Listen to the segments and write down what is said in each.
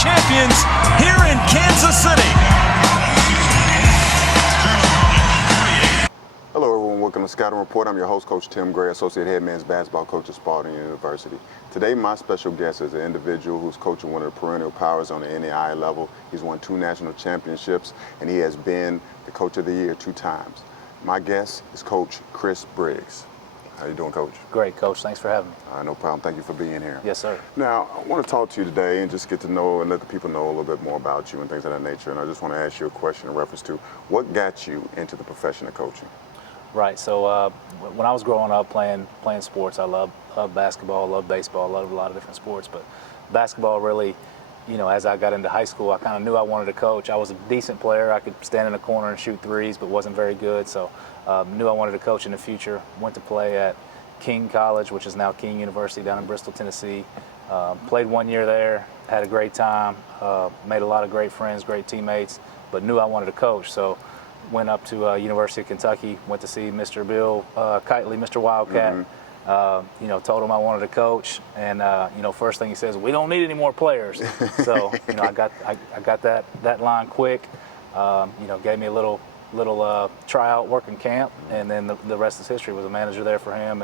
champions here in Kansas City. Hello everyone, welcome to Scouting Report. I'm your host, Coach Tim Gray, Associate Head Men's Basketball Coach at Spalding University. Today my special guest is an individual who's coaching one of the perennial powers on the NAIA level. He's won 2 national championships and he has been the Coach of the Year 2 times. My guest is Coach Chris Briggs. How you doing, Coach? Great, Coach. Thanks for having me. No problem. Thank you for being here. Yes, sir. Now, I want to talk to you today and just get to know and let the people know a little bit more about you and things of that nature. And I just want to ask you a question in reference to what got you into the profession of coaching? Right. So when I was growing up playing sports, I loved basketball, loved baseball, loved a lot of different sports. But basketball really, you know, as I got into high school, I kind of knew I wanted to coach. I was a decent player. I could stand in a corner and shoot threes, but wasn't very good. So knew I wanted to coach in the future. Went to play at King College, which is now King University down in Bristol, Tennessee. Played 1 year there, had a great time, made a lot of great friends, great teammates, but knew I wanted to coach. So went up to University of Kentucky, went to see Mr. Bill Kitely, Mr. Wildcat. You know, told him I wanted to coach, and you know, first thing he says, we don't need any more players. So you know, I got that line quick. You know, gave me a little tryout working camp, and then the rest is history. Was a manager there for him,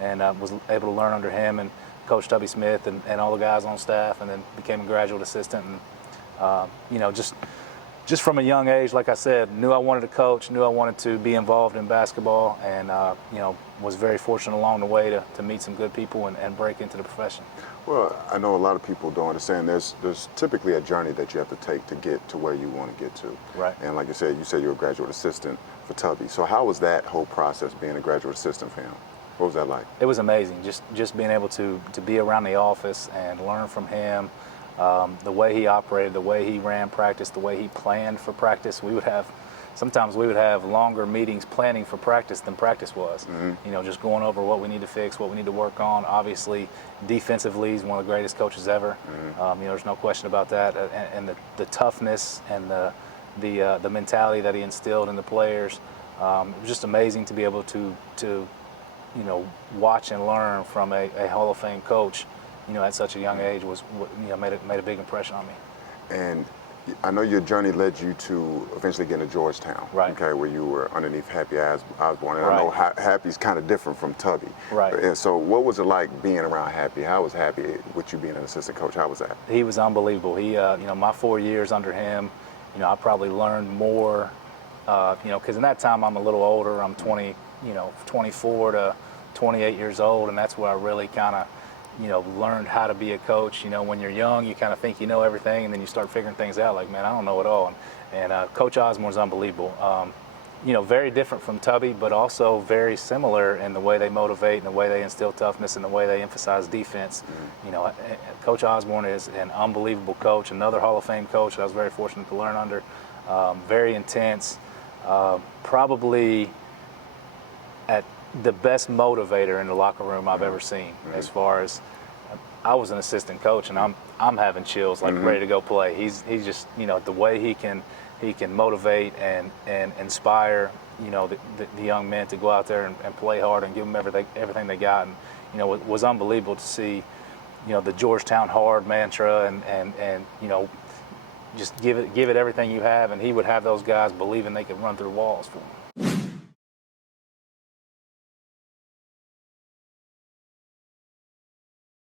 and was able to learn under him and Coach Tubby Smith and all the guys on staff, and then became a graduate assistant. And you know, just from a young age, like I said, knew I wanted to coach, knew I wanted to be involved in basketball, and you know, was very fortunate along the way to meet some good people and break into the profession. Well, I know a lot of people don't understand there's typically a journey that you have to take to get to where you want to get to. Right. And like you said you're a graduate assistant for Tubby. So how was that whole process being a graduate assistant for him? What was that like? It was amazing, just being able to be around the office and learn from him. The way he operated, the way he ran practice, the way he planned for practice. Sometimes we would have longer meetings planning for practice than practice was. You know, just going over what we need to fix, what we need to work on. Obviously, defensively, he's one of the greatest coaches ever. You know, there's no question about that. And the toughness and the mentality that he instilled in the players. It was just amazing to be able to you know, watch and learn from a Hall of Fame coach, you know, at such a young age you know, made a big impression on me. And I know your journey led you to eventually getting to Georgetown, right? Okay, where you were underneath Happy Osborne, and right. I know Happy's kind of different from Tubby, right? And so, what was it like being around Happy? How was Happy with you being an assistant coach? How was that? He was unbelievable. He, you know, my 4 years under him, you know, I probably learned more, you know, because in that time I'm a little older. I'm 24 to 28 years old, and that's where I really kind of, you know, learned how to be a coach. You know, when you're young, you kind of think you know everything, and then you start figuring things out like, man, I don't know it all. And Coach Osborne's unbelievable. You know, very different from Tubby, but also very similar in the way they motivate and the way they instill toughness and the way they emphasize defense. You know, Coach Osborne is an unbelievable coach, another Hall of Fame coach that I was very fortunate to learn under. Very intense, probably at the best motivator in the locker room I've ever seen. As far as I was an assistant coach, and I'm having chills, like ready to go play. He's just, you know, the way he can motivate and inspire, you know, the young men to go out there and play hard and give them everything they got. And you know, it was unbelievable to see, you know, the Georgetown hard mantra and you know, just give it everything you have, and he would have those guys believing they could run through walls for him.